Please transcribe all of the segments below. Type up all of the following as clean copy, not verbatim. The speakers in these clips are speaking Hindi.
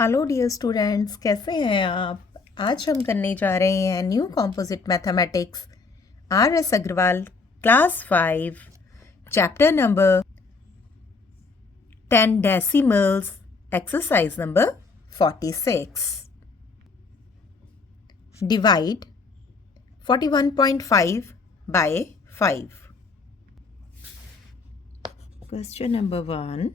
हेलो डियर स्टूडेंट्स, कैसे हैं आप। आज हम करने जा रहे हैं new composite mathematics R S Agarwal class 5 chapter number 10 decimals exercise number 46। Divide 41.5 by 5। Question number 1।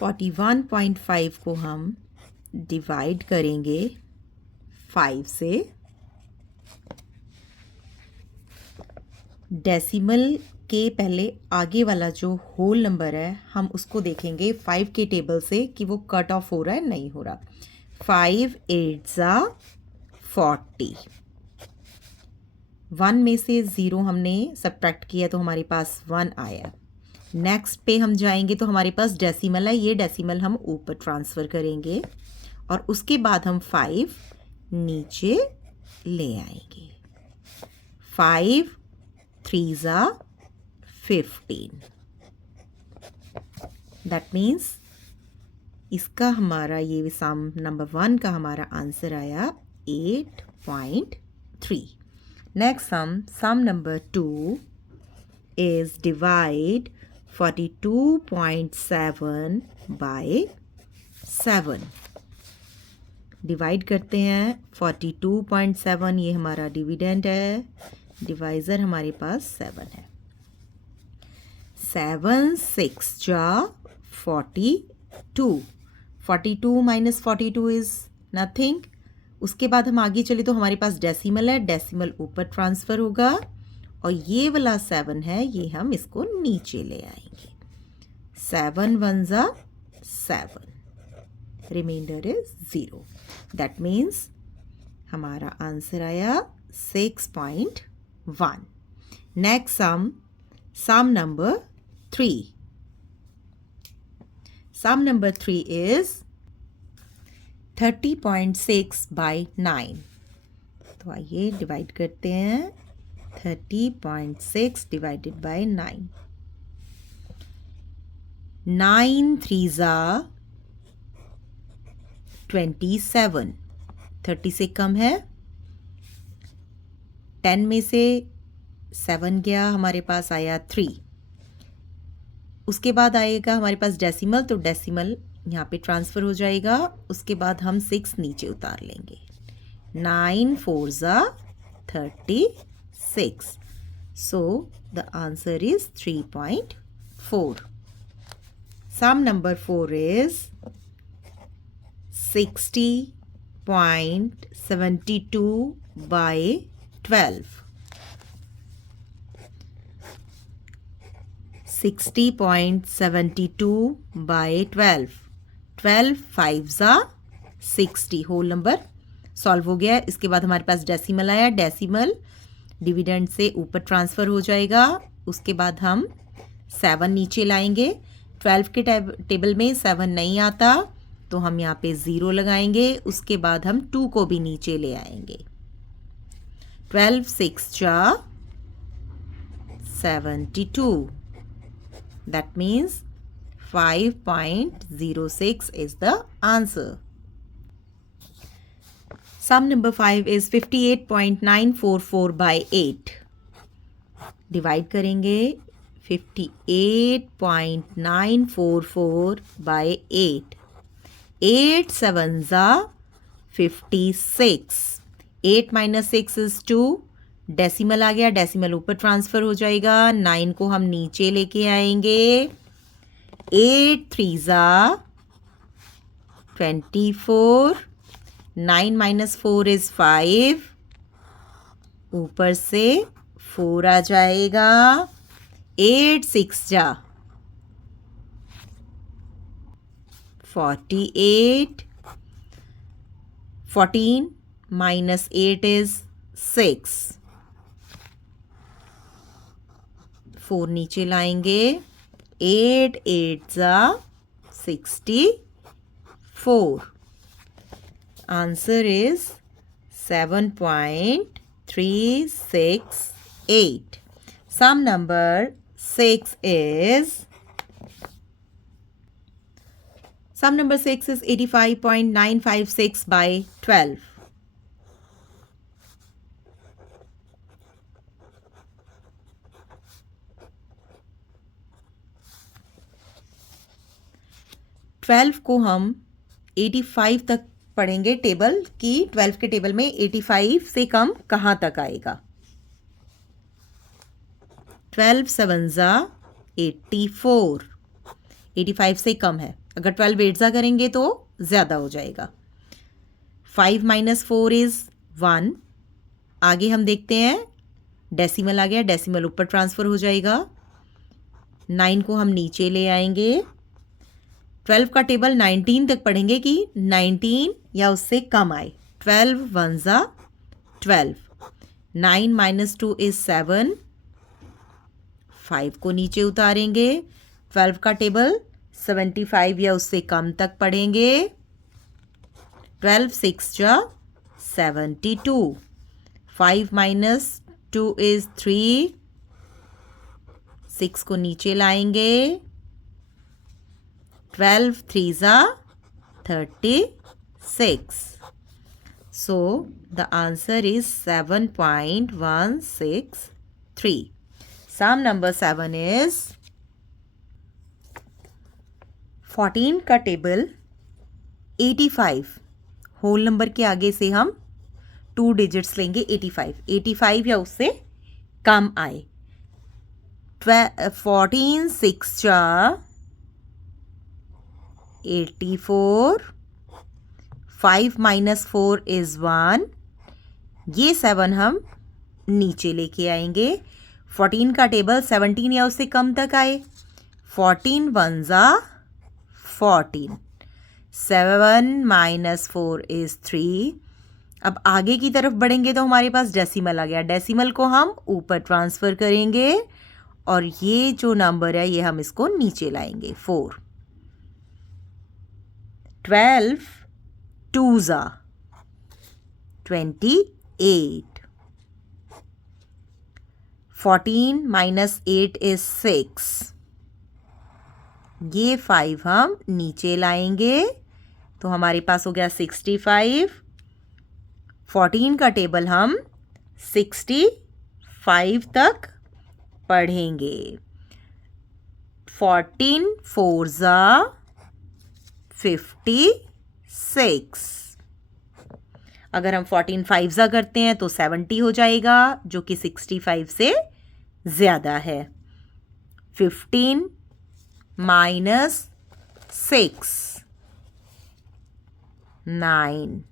41.5 को हम डिवाइड करेंगे 5 से। डेसिमल के पहले आगे वाला जो होल नंबर है हम उसको देखेंगे 5 के टेबल से कि वो कट ऑफ हो रहा है नहीं हो रहा। 5 8 40। 1 में से 0 हमने सब्ट्रैक्ट किया तो हमारे पास 1 आया। नेक्स्ट पे हम जाएंगे तो हमारे पास डेसिमल है, ये डेसिमल हम ऊपर ट्रांसफ़र करेंगे और उसके बाद हम 5 नीचे ले आएंगे। 5 3 15। दैट मीन्स इसका हमारा ये सम नंबर 1 का हमारा आंसर आया 8.3। Next sum number 2 is divide 42.7 by 7। Divide करते हैं 42.7, ये हमारा डिविडेंड है, डिवाइज़र हमारे पास 7 है। 7 6 42। 42 माइनस 42 इज़ नथिंग। उसके बाद हम आगे चले तो हमारे पास डेसिमल है, डेसिमल ऊपर ट्रांसफ़र होगा और ये वाला 7 है, ये हम इसको नीचे ले आएंगे। 7 1 7, रिमाइंडर इज 0। दैट मीन्स हमारा आंसर आया 6.1। Next sum number 3। Sum number 3 is 30.6 by 9। तो आइए डिवाइड करते हैं 30.6 divided by 9। 9 3 27। 30 से कम है। 10 में से 7 गया, हमारे पास आया 3। उसके बाद आएगा हमारे पास डेसिमल, तो डेसिमल यहाँ पे ट्रांसफ़र हो जाएगा। उसके बाद हम 6 नीचे उतार लेंगे। 9 4 36। So the answer is 3.4. Sum number 4 is 60.72 by 12. 60.72 by 12। 12 5 60, whole number solve हो गया। इसके बाद हमारे पास डेसिमल आया, डेसिमल डिविडेंड से ऊपर ट्रांसफ़र हो जाएगा। उसके बाद हम 7 नीचे लाएंगे। 12 के टेबल में 7 नहीं आता तो हम यहाँ पे 0 लगाएंगे। उसके बाद हम 2 को भी नीचे ले आएंगे। 12 6 72। That means 5.06 is the answer. Sum number 5 is 58.944 by 8। Divide करेंगे 58.944 by 8। 8 7 56। 8 minus 6 is 2। डेसिमल आ गया, डेसिमल ऊपर ट्रांसफ़र हो जाएगा। 9 को हम नीचे लेके आएंगे। 8 3 24। 9 minus 4 is 5। ऊपर से 4 आ जाएगा। 8 6 48। 14 minus 8 is 6। 4 नीचे लाएंगे। 8 8 64। Answer is 7.368. Sum number 6 is 85.956 by 12. Twelve को हम 85 तक पढ़ेंगे टेबल की 12 के टेबल में 85 से कम कहाँ तक आएगा। 12 7 ज़ा 84, 85 से कम है। अगर 12 8 ज़ा करेंगे तो ज़्यादा हो जाएगा। 5 - 4 इज़ 1। आगे हम देखते हैं डेसिमल आ गया, डेसिमल ऊपर ट्रांसफ़र हो जाएगा। 9 को हम नीचे ले आएंगे। 12 का टेबल 19 तक पढ़ेंगे कि 19 या उससे कम आए। 12 1 ज़ा 12, 9 - 2 इज़ 7, 5 को नीचे उतारेंगे। 12 का टेबल 75 या उससे कम तक पढ़ेंगे। 12 6 ज़ा 72, 5 - 2 इज़ 3, 6 को नीचे लाएंगे। 12 3 ज़ा 36. So the answer is 7.163. Sum number 7 is 14 का टेबल 85 होल नंबर के आगे से हम 2 डिजिट्स लेंगे। 85 या उससे कम आए। 14 6 ज़ा 84, 5 - 4 इज़ 1, ये 7 हम नीचे लेके आएंगे। 14 का टेबल 17 या उससे कम तक आए। 14 1 ज़ा 14, 7 - 4 इज़ 3। अब आगे की तरफ बढ़ेंगे तो हमारे पास डेसिमल आ गया। डेसिमल को हम ऊपर ट्रांसफ़र करेंगे और ये जो नंबर है ये हम इसको नीचे लाएंगे। 4, 12 2 ज़ा 28, 14 - 8 इज़ 6, ये 5 हम नीचे लाएंगे तो हमारे पास हो गया 65। 14 का टेबल हम 65 तक पढ़ेंगे। 14 4 ज़ा 56। अगर हम 14 5 ज़ा करते हैं तो 70 हो जाएगा, जो कि 65 से ज़्यादा है। 15 - 6 9,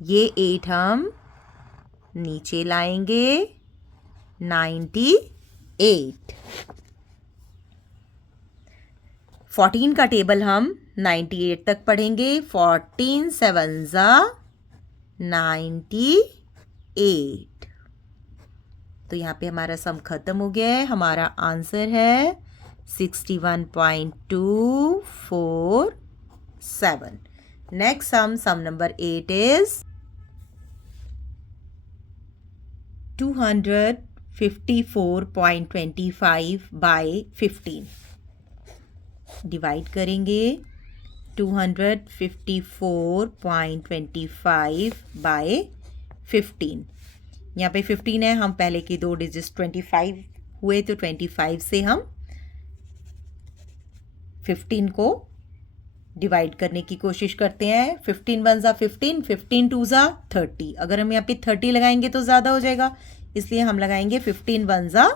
ये 8 हम नीचे लाएंगे। 98। 14 का टेबल हम 98 तक पढ़ेंगे। 14 7 ज़ा 98। तो यहाँ पे हमारा सम खत्म हो गया है। हमारा आंसर है 61.247। Next sum number 8 is 254.25 by 15। Divide करेंगे 254.25 बाय 15। यहाँ पे 15 है, हम पहले की 2 डिजिट्स 25 हुए तो 25 से हम 15 को डिवाइड करने की कोशिश करते हैं। 15 1 ज़ा 15, 15 2 ज़ा 30। अगर हम यहाँ पे 30 लगाएंगे तो ज़्यादा हो जाएगा, इसलिए हम लगाएंगे 15 1 ज़ा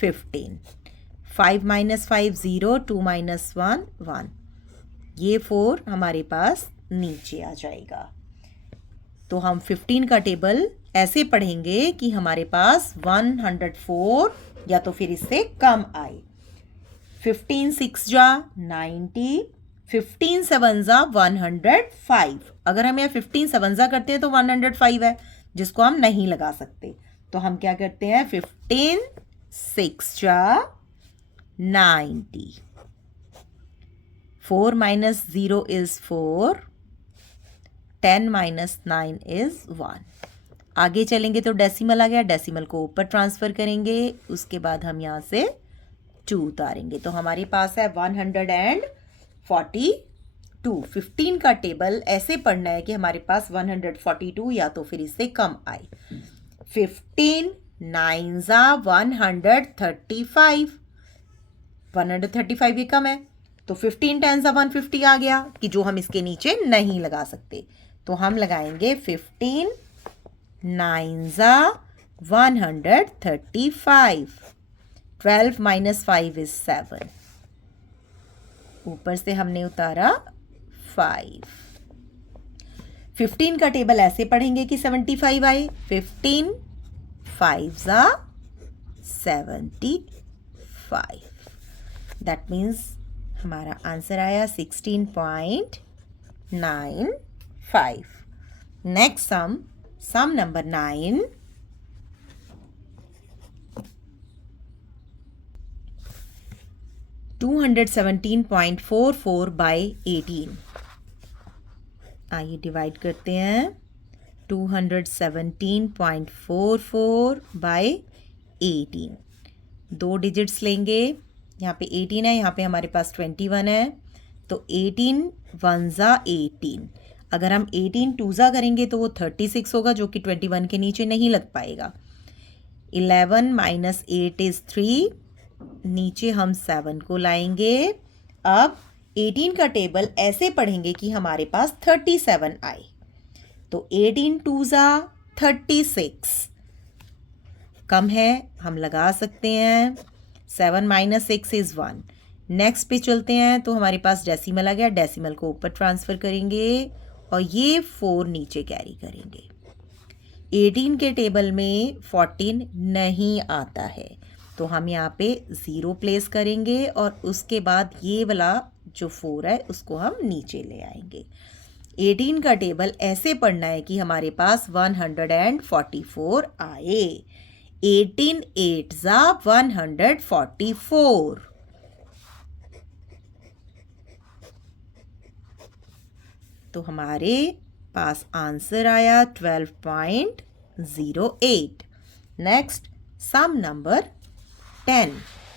15। 5 - 5 0, 2 - 1 1, ये 4 हमारे पास नीचे आ जाएगा। तो हम 15 का टेबल ऐसे पढ़ेंगे कि हमारे पास 104 या तो फिर इससे कम आए। 15 6 ज़ा 90, 15 7 ज़ा 105। अगर हम यहाँ 15 7 ज़ा करते हैं तो 105 है, जिसको हम नहीं लगा सकते। तो हम क्या करते हैं, 15 6 ज़ा 90, 4 - 0 इज़ 4, 10 माइनस 9 इज़ 1। आगे चलेंगे तो डेसिमल आ गया, डेसिमल को ऊपर ट्रांसफ़र करेंगे, उसके बाद हम यहाँ से 2 उतारेंगे तो हमारे पास है 142। 15 का टेबल ऐसे पढ़ना है कि हमारे पास 142 या तो फिर इससे कम आए। 15 9 135, 135 ये कम है तो 15 10 150 आ गया कि जो हम इसके नीचे नहीं लगा सकते, तो हम लगाएंगे 15 9 135। 12 माइनस 5 इज 7, ऊपर से हमने उतारा 5। 15 का टेबल ऐसे पढ़ेंगे कि 75 आए। 15 5 75। दैट मीन्स हमारा आंसर आया 16.95। Next sum number 9। 217.44 बाई 18। आइए डिवाइड करते हैं। 217.44 बाई 18, 2 डिजिट्स लेंगे। यहाँ पे 18 है, यहाँ पे हमारे पास 21 है, तो 18 1 18। अगर हम 18 2 करेंगे तो वो 36 होगा, जो कि 21 के नीचे नहीं लग पाएगा। 11 माइनस 8 इज़ 3, नीचे हम 7 को लाएंगे। अब 18 का टेबल ऐसे पढ़ेंगे कि हमारे पास 37 आए, तो 18 2 36, कम है हम लगा सकते हैं। 7 माइनस 6 इज़ 1। नेक्स्ट पे चलते हैं तो हमारे पास डेसिमल आ गया, डेसिमल को ऊपर ट्रांसफ़र करेंगे और ये 4 नीचे कैरी करेंगे। 18 के टेबल में 14 नहीं आता है, तो हम यहाँ पे 0 प्लेस करेंगे और उसके बाद ये वाला जो 4 है उसको हम नीचे ले आएंगे। 18 का टेबल ऐसे पढ़ना है कि हमारे पास 144 आए। 18 8 144। तो हमारे पास आंसर आया 12.08। Next sum number 10।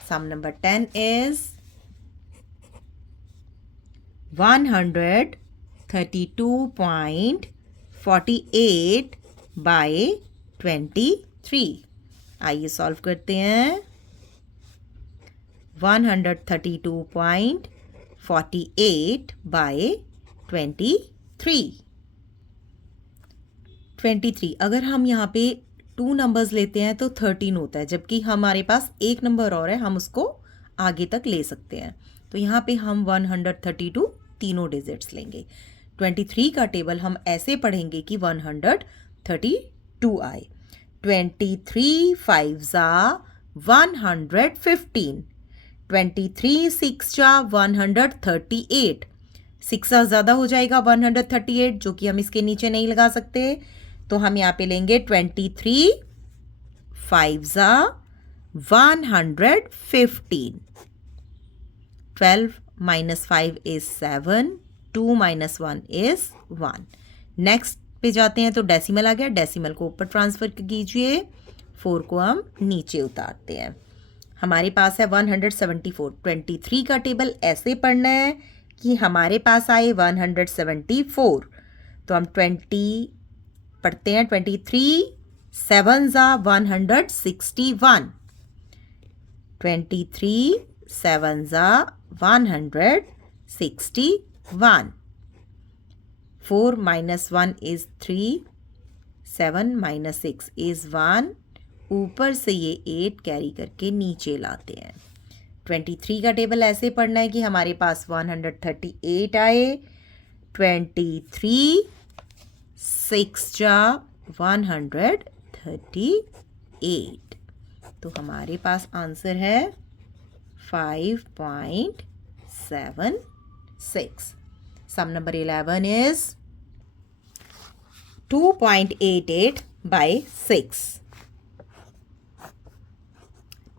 Sum number 10 is 132.48 by 23। आइए सॉल्व करते हैं। 132.48 बाय 23। अगर हम यहाँ पे 2 नंबर्स लेते हैं तो 13 होता है, जबकि हमारे पास एक नंबर और है, हम उसको आगे तक ले सकते हैं। तो यहाँ पे हम 132 तीनों डिजिट्स लेंगे। 23 का टेबल हम ऐसे पढ़ेंगे कि 132 आए। 23 5 115। 23 6 138। 6 ज़्यादा हो जाएगा 138, जो कि हम इसके नीचे नहीं लगा सकते, तो हम यहाँ पे लेंगे 23 5 115। 12 minus 5 is 7, 2 minus 1 is 1। Next पे जाते हैं तो डेसिमल आ गया, डेसिमल को ऊपर ट्रांसफ़र कीजिए, 4 को हम नीचे उतारते हैं। हमारे पास है 174। 23 का टेबल ऐसे पढ़ना है कि हमारे पास आए 174, तो हम 20 पढ़ते हैं। 23 7 161। 23 7 161। 4 माइनस 1 इज़ 3, 7 माइनस 6 इज़ 1। ऊपर से ये 8 कैरी करके नीचे लाते हैं। 23 का टेबल ऐसे पढ़ना है कि हमारे पास 138 आए। 23 6 138, तो हमारे पास आंसर है 5.76। सम नंबर 11 इज 2.88 बाय 6।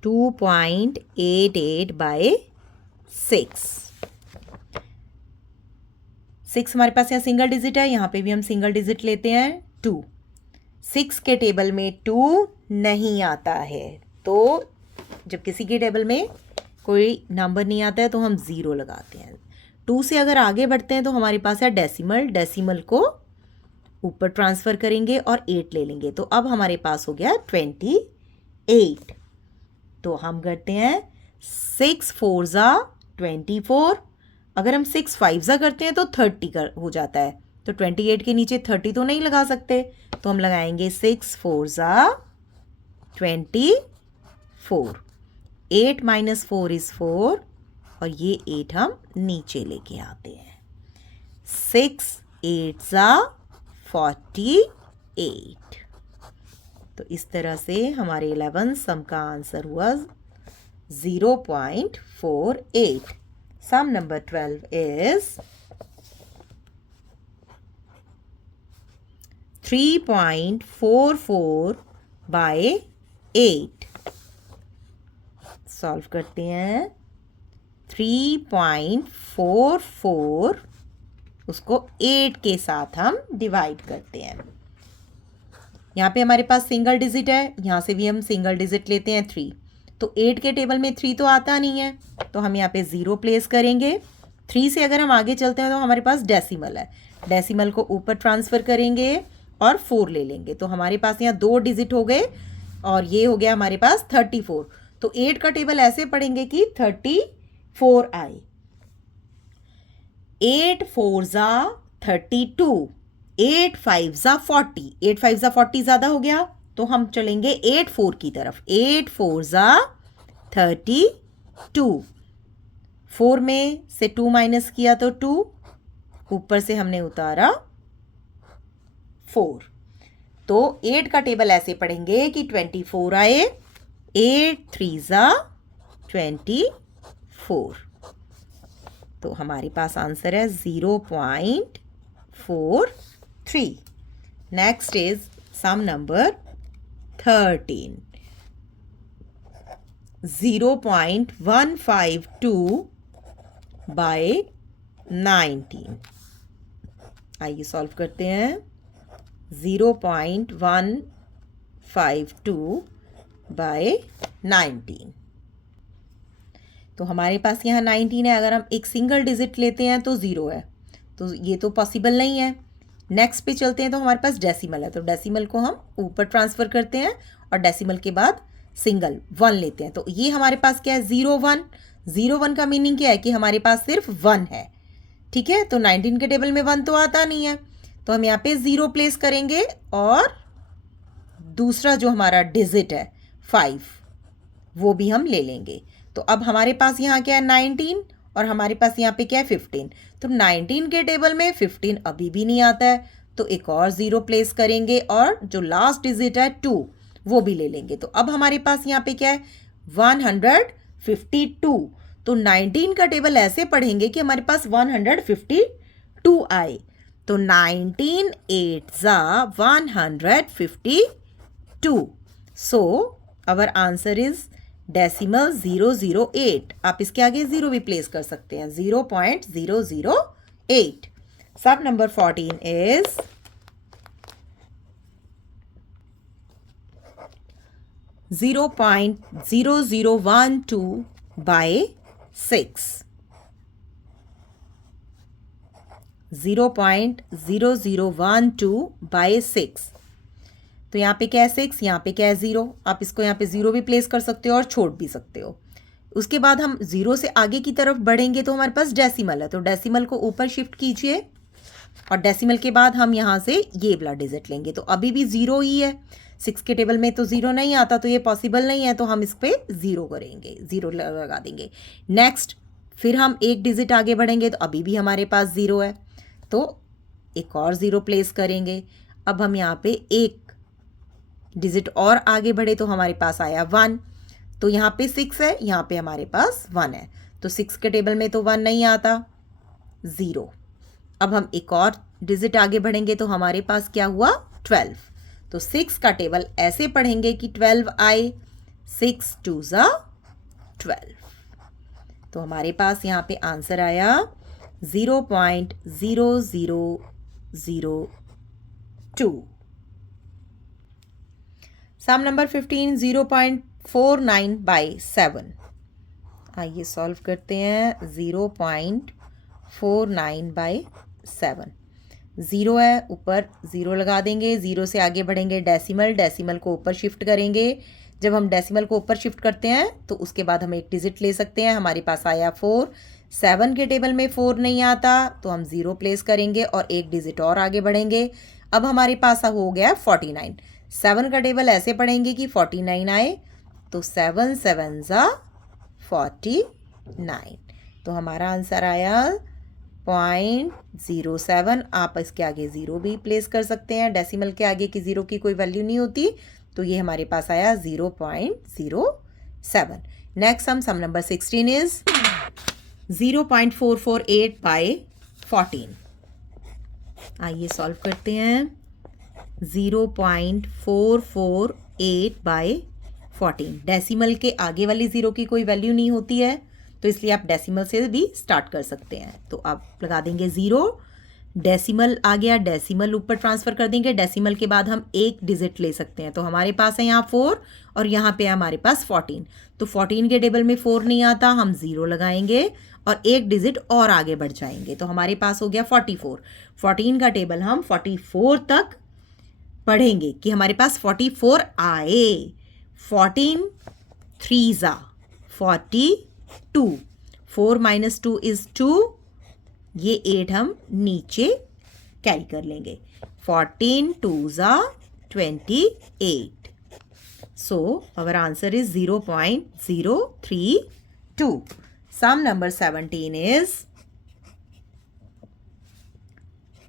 2.88 बाय 6। 6 हमारे पास यहाँ सिंगल डिजिट है, यहाँ पे भी हम सिंगल डिजिट लेते हैं 2। 6 के टेबल में 2 नहीं आता है, तो जब किसी के टेबल में कोई नंबर नहीं आता है तो हम 0 लगाते हैं। 2 से अगर आगे बढ़ते हैं तो हमारे पास है डेसिमल, डेसिमल को ऊपर ट्रांसफ़र करेंगे और 8 ले लेंगे, तो अब हमारे पास हो गया 28। तो हम करते हैं 6 4 ज़ा 24, अगर हम 6 5 ज़ा करते हैं तो 30 हो जाता है, तो 28 के नीचे 30 तो नहीं लगा सकते, तो हम लगाएंगे 6 4 ज़ा 24। 8 माइनस 4 इज़ 4, और ये 8 हम नीचे लेके आते हैं। 6 8 ज़ा 48। तो इस तरह से हमारे 11 सम का आंसर हुआ 0.48। सम नंबर 12 इज 3.44 बाय 8। सॉल्व करते हैं। 3.44 उसको 8 के साथ हम डिवाइड करते हैं। यहाँ पे हमारे पास सिंगल डिजिट है, यहाँ से भी हम सिंगल डिजिट लेते हैं 3, तो 8 के टेबल में 3 तो आता नहीं है, तो हम यहाँ पे 0 प्लेस करेंगे। 3 से अगर हम आगे चलते हैं तो हमारे पास डेसिमल है, डेसिमल को ऊपर ट्रांसफ़र करेंगे और 4 ले लेंगे, तो हमारे पास यहाँ 2 डिजिट हो गए और ये हो गया हमारे पास 34। तो 8 का टेबल ऐसे पढ़ेंगे कि 34 आए। 8 4 ज़ा 32, 8 5 ज़ा 40, 8 5 ज़ा 40 ज़्यादा हो गया, तो हम चलेंगे 8 4 की तरफ। 8 4 ज़ा 32, 4 में से 2 माइनस किया तो 2, ऊपर से हमने उतारा 4। तो 8 का टेबल ऐसे पढ़ेंगे कि 24 आए, 8 3 ज़ा 24, तो हमारे पास आंसर है 0.43। Next is sum number 13। 0.152 by 19। आइए सॉल्व करते हैं। 0.152 बाय 19, तो हमारे पास यहाँ 19 है, अगर हम एक सिंगल डिजिट लेते हैं तो 0 है, तो ये तो पॉसिबल नहीं है। नेक्स्ट पे चलते हैं, तो हमारे पास डेसिमल है, तो डेसिमल को हम ऊपर ट्रांसफ़र करते हैं और डेसिमल के बाद सिंगल 1 लेते हैं, तो ये हमारे पास क्या है 0 1। 0 1 का मीनिंग क्या है कि हमारे पास सिर्फ 1 है, ठीक है। तो 19 के टेबल में 1 तो आता नहीं है, तो हम यहाँ पे 0 प्लेस करेंगे और दूसरा जो हमारा डिजिट है 5 वो भी हम ले लेंगे। तो अब हमारे पास यहाँ क्या है 19 और हमारे पास यहाँ पे क्या है 15, तो 19 के टेबल में 15 अभी भी नहीं आता है, तो एक और 0 प्लेस करेंगे और जो लास्ट डिजिट है 2 वो भी ले लेंगे। तो अब हमारे पास यहाँ पे क्या है 152, तो 19 का टेबल ऐसे पढ़ेंगे कि हमारे पास 152 आए, तो 19 8 ज़ा 152। So our answer is decimal 008। आप इसके आगे 0 भी प्लेस कर सकते हैं, 0.008। सब नंबर 14 इज 0.0012 बाय 6। 0.0012 बाय 6, तो यहाँ पे क्या है 6, यहाँ पे क्या है 0, आप इसको यहाँ पे 0 भी प्लेस कर सकते हो और छोड़ भी सकते हो। उसके बाद हम 0 से आगे की तरफ बढ़ेंगे तो हमारे पास डेसिमल है, तो डेसिमल को ऊपर शिफ्ट कीजिए और डेसिमल के बाद हम यहाँ से ये वाला डिजिट लेंगे, तो अभी भी 0 ही है। 6 के टेबल में तो 0 नहीं आता, तो ये पॉसिबल नहीं है, तो हम इस पर 0 करेंगे, 0 लगा देंगे। नेक्स्ट फिर हम एक डिजिट आगे बढ़ेंगे तो अभी भी हमारे पास 0 है, तो एक और 0 प्लेस करेंगे। अब हम यहाँ पे एक डिजिट और आगे बढ़े तो हमारे पास आया 1, तो यहाँ पे 6 है, यहाँ पे हमारे पास 1 है, तो 6 के टेबल में तो 1 नहीं आता, 0। अब हम एक और डिजिट आगे बढ़ेंगे तो हमारे पास क्या हुआ 12, तो 6 का टेबल ऐसे पढ़ेंगे कि 12 आए, 6 2 ज़ा 12, तो हमारे पास यहाँ पे आंसर आया 0.0002. सम नंबर 15 0.49 बाई 7. आइए सॉल्व करते हैं. 0.49 बाई 7. 0 है, ऊपर 0 लगा देंगे. 0 से आगे बढ़ेंगे डेसिमल, डेसिमल को ऊपर शिफ्ट करेंगे. जब हम डेसिमल को ऊपर शिफ्ट करते हैं तो उसके बाद हम एक डिजिट ले सकते हैं. हमारे पास आया 4. 7 के टेबल में 4 नहीं आता तो हम 0 प्लेस करेंगे और एक डिजिट और आगे बढ़ेंगे. अब हमारे पास हो गया 49. 7 का टेबल ऐसे पढ़ेंगे कि 49 आए, तो 7 7 49. तो हमारा आंसर आया 0.07. आप इसके आगे 0 भी प्लेस कर सकते हैं. डेसिमल के आगे की 0 की कोई वैल्यू नहीं होती, तो ये हमारे पास आया 0.07. Next sum number 16 is 0.448 by 14. आइए सॉल्व करते हैं. 0.448 बाई 14. डेसिमल के आगे वाली 0 की कोई वैल्यू नहीं होती है, तो इसलिए आप डेसिमल से भी स्टार्ट कर सकते हैं. तो आप लगा देंगे 0. डेसिमल आ गया, डेसिमल ऊपर ट्रांसफर कर देंगे. डेसिमल के बाद हम एक डिजिट ले सकते हैं, तो हमारे पास है यहाँ 4 और यहाँ पे है हमारे पास 14. तो 14 के टेबल में 4 नहीं आता, हम 0 लगाएंगे और एक डिजिट और आगे बढ़ जाएंगे. तो हमारे पास हो गया 44. 14 का टेबल हम 44 तक पढ़ेंगे कि हमारे पास 44 आए. 14 3 42. 4 - 2 इज 2. ये 8 हम नीचे कैरी कर लेंगे. 14 2 28. So our answer is 0.032. Sum number 17 is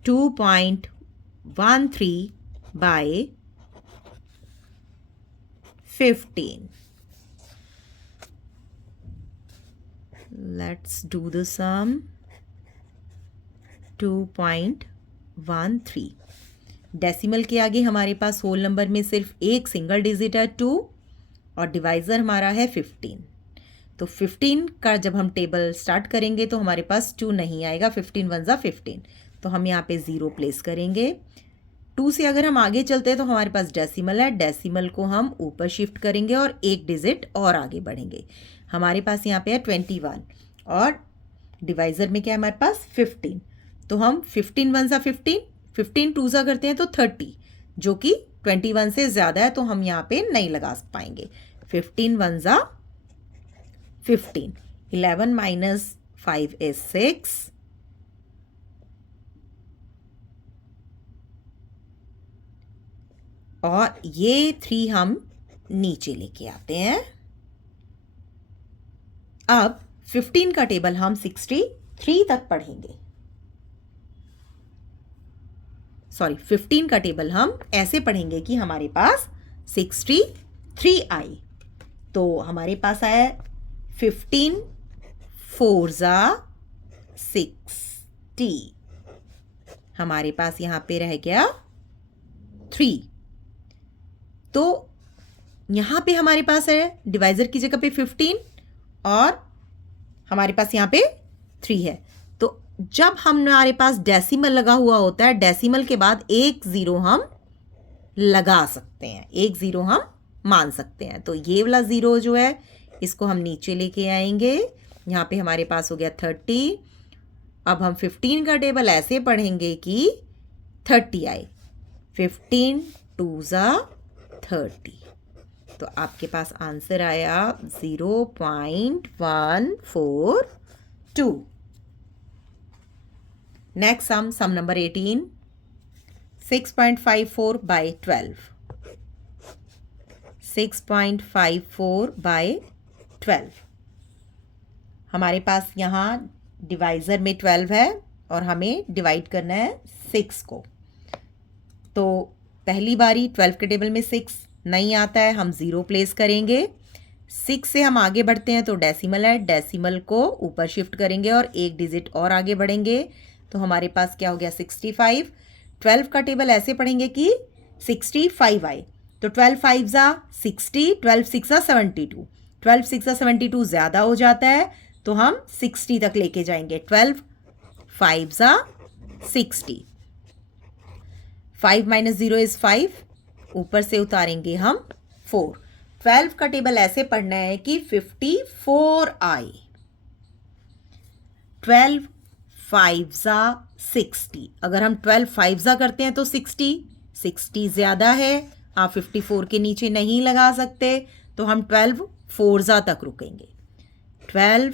2.13 by 15. Let's do the sum. 2.13. Decimal के आगे हमारे पास होल नंबर में सिर्फ एक सिंगल डिजिट है 2 और डिवाइज़र हमारा है 15. तो 15 का जब हम टेबल स्टार्ट करेंगे तो हमारे पास 2 नहीं आएगा. 15 1 15. तो हम यहाँ पे 0 प्लेस करेंगे. 2 से अगर हम आगे चलते हैं तो हमारे पास डेसिमल है. डेसिमल को हम ऊपर शिफ्ट करेंगे और एक डिजिट और आगे बढ़ेंगे. हमारे पास यहाँ पे है 21 और डिवाइज़र में क्या है हमारे पास 15. तो हम 15 1 15, 15 2 करते हैं तो 30, जो कि 21 से ज़्यादा है, तो हम यहाँ पे नहीं लगा पाएंगे. 15 1 15. 11 - 5 is 6. और ये 3 हम नीचे लेके आते हैं. अब 15 का टेबल हम 63 तक पढ़ेंगे. 15 का टेबल हम ऐसे पढ़ेंगे कि हमारे पास 63 आई. तो हमारे पास आया 15 4 60. हमारे पास यहाँ पे रह गया 3. तो यहाँ पे हमारे पास है डिवाइज़र की जगह पे 15 और हमारे पास यहाँ पे 3 है. तो जब हमारे पास डेसिमल लगा हुआ होता है, डेसिमल के बाद एक 0 हम लगा सकते हैं, एक 0 हम मान सकते हैं. तो ये वाला 0 जो है इसको हम नीचे लेके आएंगे. यहाँ पे हमारे पास हो गया 30. अब हम 15 का टेबल ऐसे पढ़ेंगे कि 30 आए. 15 2 30. तो आपके पास आंसर आया 0.142. Next sum number 18. 6.54 by 12. 6.54 by 12. हमारे पास यहाँ डिवाइज़र में 12 है और हमें डिवाइड करना है 6 को. तो पहली बारी 12 के टेबल में 6 नहीं आता है, हम 0 प्लेस करेंगे. 6 से हम आगे बढ़ते हैं तो डेसिमल है, डेसिमल को ऊपर शिफ्ट करेंगे और एक डिजिट और आगे बढ़ेंगे. तो हमारे पास क्या हो गया 65. 12 का टेबल ऐसे पढ़ेंगे कि 65 आए. तो 12 5 60, 12 6 72. 12 6 72 ज़्यादा हो जाता है तो हम 60 तक लेके जाएंगे. 12 5 ज़ा 60, 5 माइनस 0 इज़ 5, ऊपर से उतारेंगे हम 4। 12 का टेबल ऐसे पढ़ना है कि 54 आए। 12 5 ज़ा 60, अगर हम 12 5 ज़ा करते हैं तो 60 ज़्यादा है, आप 54 के नीचे नहीं लगा सकते, तो हम 12 4 ज़ा तक रुकेंगे। 12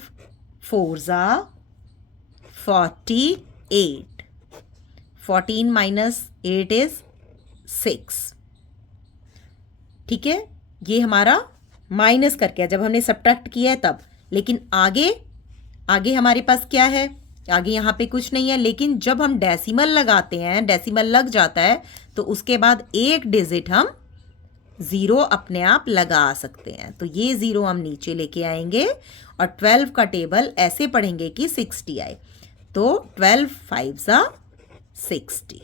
4 ज़ा 48, 14 माइनस 8 इज़ 6। ठीक है, ये हमारा माइनस करके है, जब हमने सब्ट्रैक्ट किया है तब। लेकिन आगे हमारे पास क्या है? आगे यहाँ पे कुछ नहीं है, लेकिन जब हम डेसिमल लगाते हैं, डेसिमल लग जाता है, तो उसके बाद एक डिजिट हम 0 अपने आप लगा सकते हैं। तो ये 0 हम नीचे लेके आएंगे और 12 का टेबल ऐसे पढ़ेंगे कि 60 आए। तो 12 5 ज़ा 60,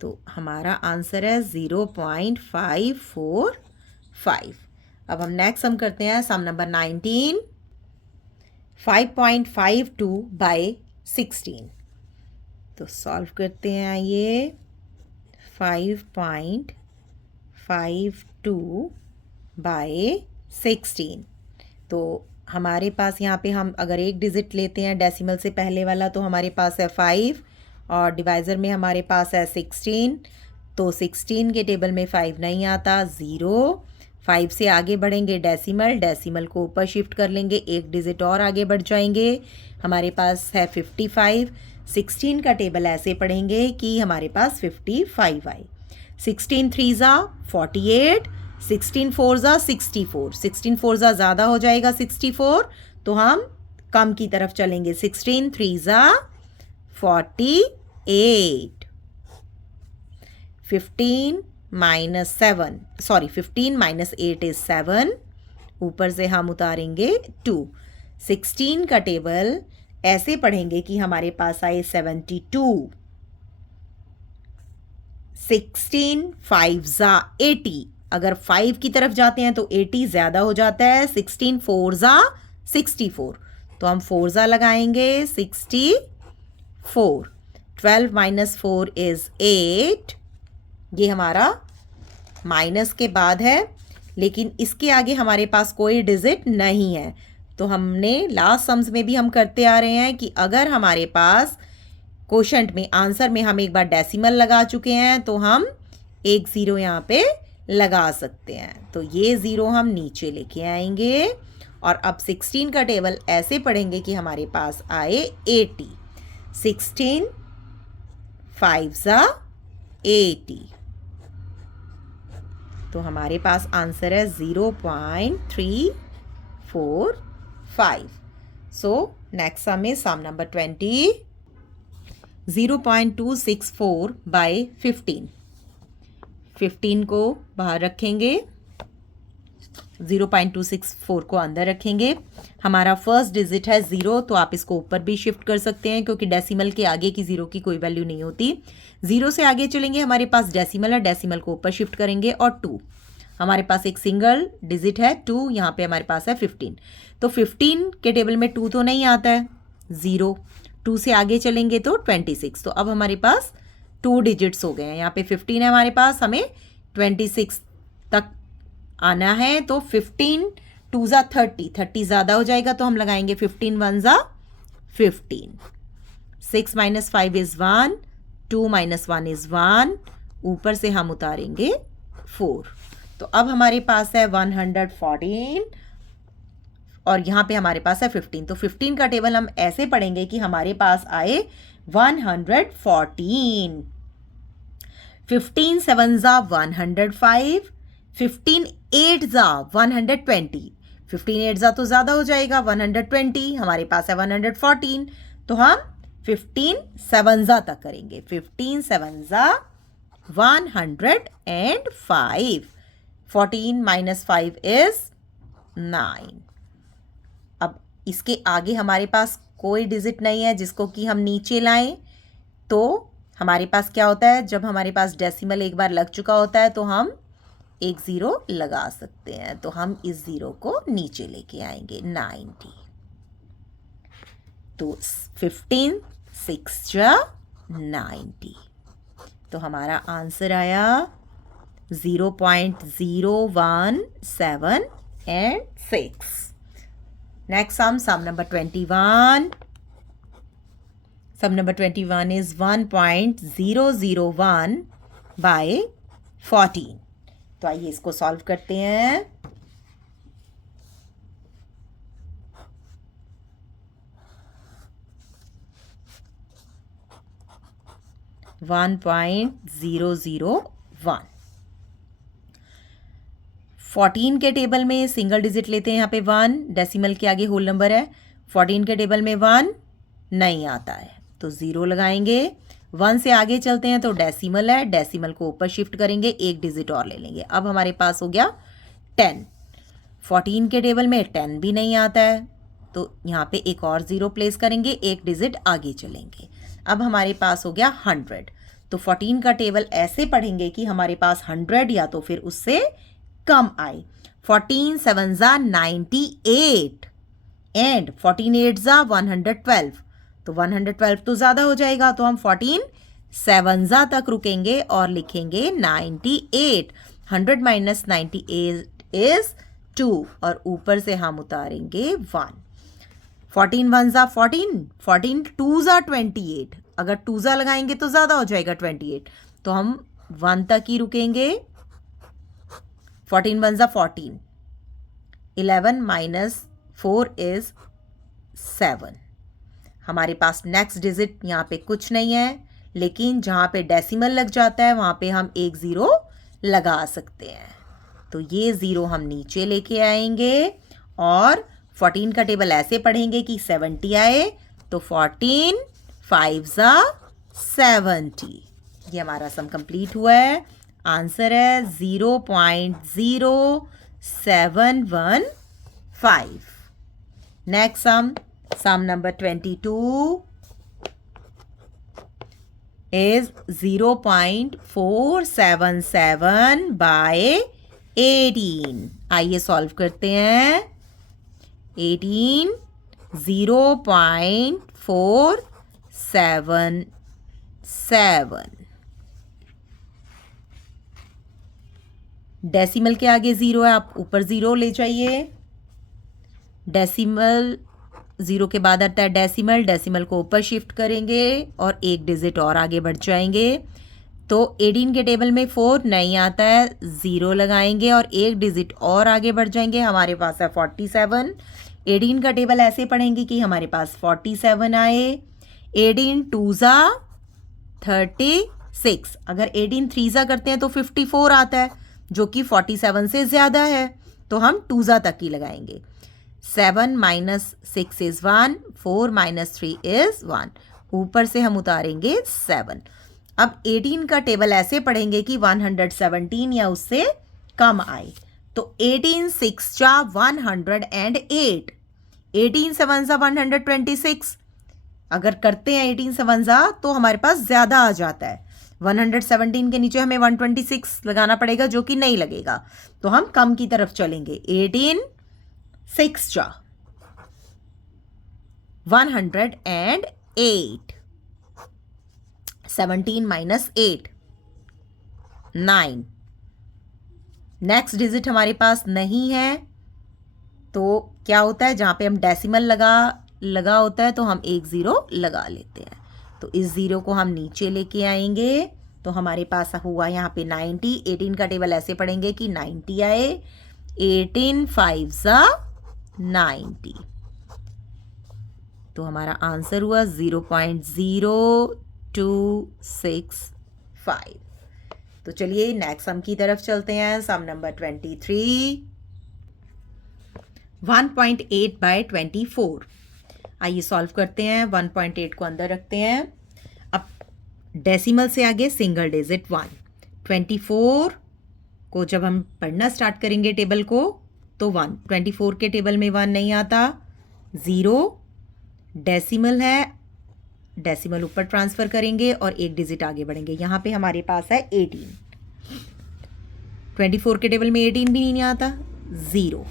तो हमारा आंसर है 0.545। अब हम नेक्स्ट सम करते हैं, सम नंबर 19, 5.52 बाय 16। तो सॉल्व करते हैं, आइए। 5.52 बाय 16, तो हमारे पास यहाँ पे हम अगर एक डिजिट लेते हैं डेसिमल से पहले वाला, तो हमारे पास है 5 और डिवाइज़र में हमारे पास है 16। तो 16 के टेबल में 5 नहीं आता, 0। 5 से आगे बढ़ेंगे डेसिमल को ऊपर शिफ्ट कर लेंगे, एक डिजिट और आगे बढ़ जाएंगे, हमारे पास है 55। 16 का टेबल ऐसे पढ़ेंगे कि हमारे पास 55 आए। 16 3 ज़ा 48, 16 4 ज़ा 64, 16 4 ज़ा ज़्यादा हो जाएगा 64, तो हम कम की तरफ चलेंगे। 16 3 ज़ा 48, 15 माइनस 8 इज 7, ऊपर से हम उतारेंगे 2। 16 का टेबल ऐसे पढ़ेंगे कि हमारे पास आए 72। 16 5 ज़ा 80, अगर 5 की तरफ जाते हैं तो 80 ज़्यादा हो जाता है। 16 4 ज़ा 64, तो हम 4 ज़ा लगाएंगे, 64। 12 माइनस 4 इज़ 8, ये हमारा माइनस के बाद है, लेकिन इसके आगे हमारे पास कोई डिजिट नहीं है। तो हमने लास्ट सम्स में भी हम करते आ रहे हैं कि अगर हमारे पास क्वोशंट में, आंसर में हम एक बार डेसिमल लगा चुके हैं, तो हम एक 0 यहाँ पे लगा सकते हैं। तो ये 0 हम नीचे लेके आएंगे और अब 16 का टेबल ऐसे पढ़ेंगे कि हमारे पास आए 80। 16 5 ज़ा 80, तो हमारे पास आंसर है 0.345। So next sum is sum number 20, 0.264 by 15। 15 को बाहर रखेंगे, 0.264 को अंदर रखेंगे। हमारा फर्स्ट डिजिट है 0, तो आप इसको ऊपर भी शिफ्ट कर सकते हैं क्योंकि डेसिमल के आगे की 0 की कोई वैल्यू नहीं होती। 0 से आगे चलेंगे, हमारे पास डेसिमल है, डेसिमल को ऊपर शिफ्ट करेंगे और 2, हमारे पास एक सिंगल डिजिट है 2, यहाँ पे हमारे पास है 15। तो 15 के टेबल में 2 तो नहीं आता है, 0। 2 से आगे चलेंगे तो 26, तो अब हमारे पास 2 डिजिट्स हो गए हैं। यहाँ पे 15 है हमारे पास, हमें 26 तक आना है। तो 15 2 ज़ा 30 ज़्यादा हो जाएगा, तो हम लगाएंगे 15 1 ज़ा 15। 6 माइनस 5 इज़ 1, 2 माइनस 1 इज़ 1, ऊपर से हम उतारेंगे 4। तो अब हमारे पास है 114 और यहाँ पे हमारे पास है 15। तो 15 का टेबल हम ऐसे पढ़ेंगे कि हमारे पास आए 114। 15 7 ज़ा 105, 15 8 ज़ा 120, 15 8 ज़ा तो ज़्यादा हो जाएगा, 120, हमारे पास है 114, तो हम 15 7 ज़ा तक करेंगे। 15 7 ज़ा 105, 14 माइनस 5 इज़ 9। अब इसके आगे हमारे पास कोई डिजिट नहीं है जिसको कि हम नीचे लाएं, तो हमारे पास क्या होता है, जब हमारे पास डेसिमल एक बार लग चुका होता है तो हम एक 0 लगा सकते हैं। तो हम इस 0 को नीचे लेके आएंगे, 90। तो 15 6 जा 90। तो हमारा आंसर आया 0.017 and 6. Next sum number 21. Sum number 21 is 1.001 by 14. तो आइए इसको सॉल्व करते हैं। वन 14 के टेबल में सिंगल डिजिट लेते हैं, यहाँ पे 1, डेसिमल के आगे होल नंबर है। 14 के टेबल में 1 नहीं आता है तो 0 लगाएंगे। 1 से आगे चलते हैं तो डेसिमल है, डेसिमल को ऊपर शिफ्ट करेंगे, एक डिजिट और ले लेंगे। अब हमारे पास हो गया 10। 14 के टेबल में 10 भी नहीं आता है तो यहाँ पे एक और 0 प्लेस करेंगे, एक डिजिट आगे चलेंगे। अब हमारे पास हो गया 100। तो 14 का टेबल ऐसे पढ़ेंगे कि हमारे पास 100 या तो फिर उससे कम आए। 14 7 जा 98 एंड 14 8 जा 112। तो 112 तो ज़्यादा हो जाएगा तो हम 14 7 जा तक रुकेंगे और लिखेंगे 98। 100 माइनस 98 इज 2 और ऊपर से हम उतारेंगे 1। 14 1 जा 14, 14 2 जा 28। अगर 2 जा लगाएंगे तो ज़्यादा हो जाएगा 28, तो हम 1 तक ही रुकेंगे। 14 1 जा 14, 11 माइनस 4 इज 7। हमारे पास नेक्स्ट डिजिट यहाँ पे कुछ नहीं है, लेकिन जहाँ पे डेसिमल लग जाता है वहाँ पे हम एक 0 लगा सकते हैं। तो ये 0 हम नीचे लेके आएंगे और 14 का टेबल ऐसे पढ़ेंगे कि 70 आए। तो 14 5 जा 70। ये हमारा सम कंप्लीट हुआ है। आंसर है 0.0715। Next sum number 22 is 0.477 by 18। आइए सॉल्व करते हैं। 18 0.477। डेसिमल के आगे 0 है, आप ऊपर 0 ले जाइए। डेसिमल 0 के बाद आता है डेसिमल, डेसिमल को ऊपर शिफ्ट करेंगे और एक डिजिट और आगे बढ़ जाएंगे। तो 18 के टेबल में 4 नहीं आता है, 0 लगाएंगे और एक डिजिट और आगे बढ़ जाएंगे। हमारे पास है 47। 18 का टेबल ऐसे पढ़ेंगे कि हमारे पास 47 आए। 18 2 जा 36। अगर 18 3 जा करते हैं तो 54 आता है, जो कि 47 से ज़्यादा है, तो हम 2 जा तक ही लगाएंगे। 7 माइनस 6 इज 1, 4 माइनस 3 इज 1। ऊपर से हम उतारेंगे 7। अब 18 का टेबल ऐसे पढ़ेंगे कि 117 या उससे कम आए। तो 18 6 जा 108, 18 7 जा 126। अगर करते हैं 18 7 जा तो हमारे पास ज़्यादा आ जाता है। 117 के नीचे हमें 126 लगाना पड़ेगा, जो कि नहीं लगेगा, तो हम कम की तरफ चलेंगे। 18 6 जा 108, 17 माइनस 8 9। नेक्स्ट डिजिट हमारे पास नहीं है, तो क्या होता है, जहाँ पे हम डेसिमल लगा होता है तो हम एक 0 लगा लेते हैं। तो इस 0 को हम नीचे लेके आएंगे तो हमारे पास हुआ यहाँ पे 90। 18 का टेबल ऐसे पढ़ेंगे कि 90 आए। 18 5 जा 90। तो हमारा आंसर हुआ 0.0265। तो चलिए नेक्स्ट सम की तरफ चलते हैं। सम नंबर 23, 1.8 बाय 24। आइए सॉल्व करते हैं। 1.8 को अंदर रखते हैं। अब डेसिमल से आगे सिंगल डिजिट 1। 24 को जब हम पढ़ना स्टार्ट करेंगे टेबल को तो 1। 24 के टेबल में 1 नहीं आता। 0 डेसिमल है, डेसिमल ऊपर ट्रांसफ़र करेंगे और एक डिजिट आगे बढ़ेंगे। यहाँ पे हमारे पास है 18। 24 के टेबल में 18 भी नहीं आता। 0।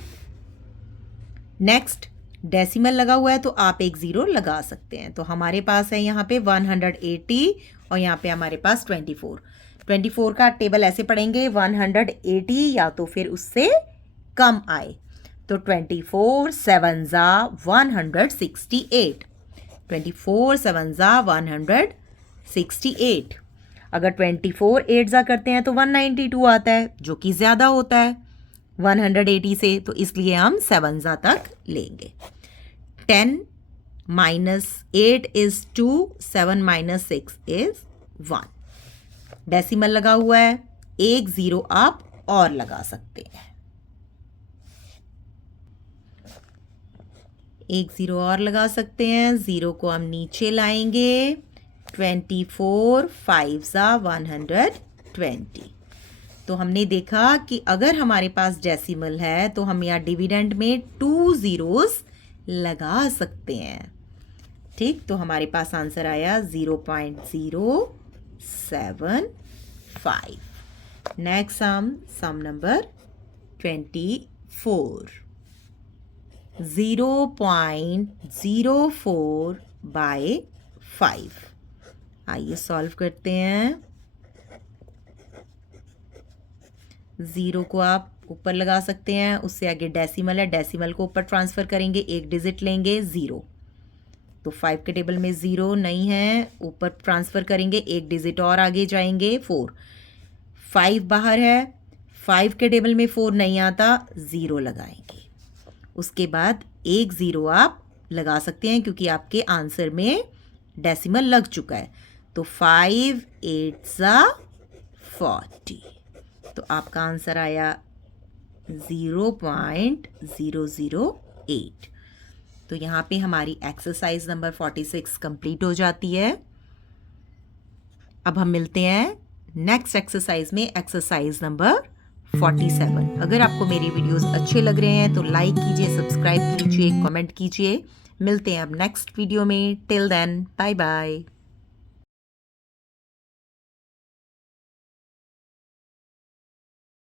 नेक्स्ट डेसिमल लगा हुआ है तो आप एक ज़ीरो लगा सकते हैं। तो हमारे पास है यहाँ पे 180 और यहाँ पे हमारे पास 24 का टेबल ऐसे पढ़ेंगे 180 या तो फिर उससे कम आए तो 24 7 जा 168, 24 7 जा 168। अगर 24 8 जा करते हैं तो 192 आता है जो कि ज़्यादा होता है 180 से, तो इसलिए हम 7 जा तक लेंगे। 10 - 8 is 2, 7 - 6 is 1। डेसिमल लगा हुआ है, एक ज़ीरो आप और लगा सकते हैं, एक ज़ीरो और लगा सकते हैं। ज़ीरो को हम नीचे लाएंगे। 24 5 जा 120। तो हमने देखा कि अगर हमारे पास डेसिमल है तो हम यहाँ डिविडेंड में 2 ज़ीरोज़ लगा सकते हैं। ठीक, तो हमारे पास आंसर आया 0.075। Next sum number 24। 0.04 बाय 5। आइए सॉल्व करते हैं। ज़ीरो को आप ऊपर लगा सकते हैं, उससे आगे डेसिमल है, डेसिमल को ऊपर ट्रांसफ़र करेंगे, एक डिजिट लेंगे 0। तो 5 के टेबल में 0 नहीं है, ऊपर ट्रांसफ़र करेंगे, एक डिजिट और आगे जाएंगे 4। 5 बाहर है, 5 के टेबल में 4 नहीं आता, 0 लगाएंगे। उसके बाद एक ज़ीरो आप लगा सकते हैं क्योंकि आपके आंसर में डेसिमल लग चुका है। तो 5 8 जा 40। तो आपका आंसर आया 0.008। तो यहाँ पे हमारी एक्सरसाइज नंबर 46 कंप्लीट हो जाती है। अब हम मिलते हैं नेक्स्ट एक्सरसाइज में, एक्सरसाइज नंबर 47। अगर आपको मेरी वीडियोस अच्छे लग रहे हैं तो लाइक कीजिए, सब्सक्राइब कीजिए, कमेंट कीजिए। मिलते हैं अब नेक्स्ट वीडियो में। Till then bye bye.